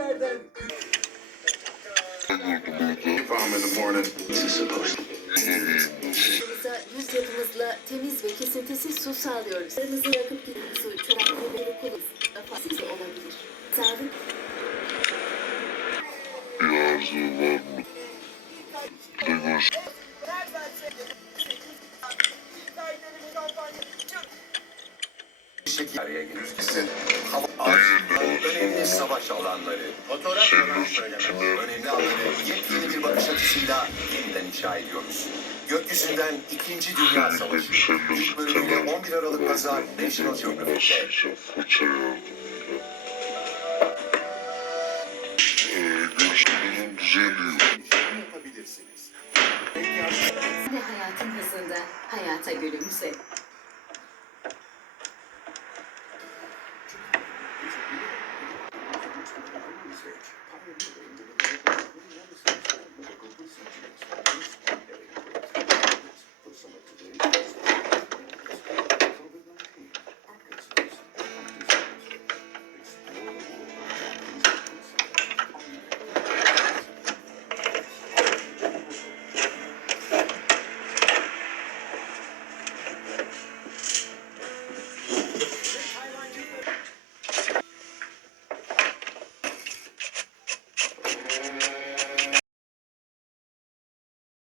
işlerden. Farm in the morning. This is supposed to Yanımıza yüz yapımızla temiz ve kesintisiz su sağlıyoruz. Yanımızı yakıp giden su çoraklı ve kullanız. Siz olabilir. Sağlık araya gelirsin. Önemli savaş alanları, fotoğraf söyleme, önemli alanları yepyeni bir bakış açısıyla yeniden inşa ediyoruz. Gökyüzünden 2. Dünya Savaşı. İlk bölümüyle 11 Aralık Pazar National Geographic'te. yapabilirsiniz. ve hayatın hızında hayata gülümse.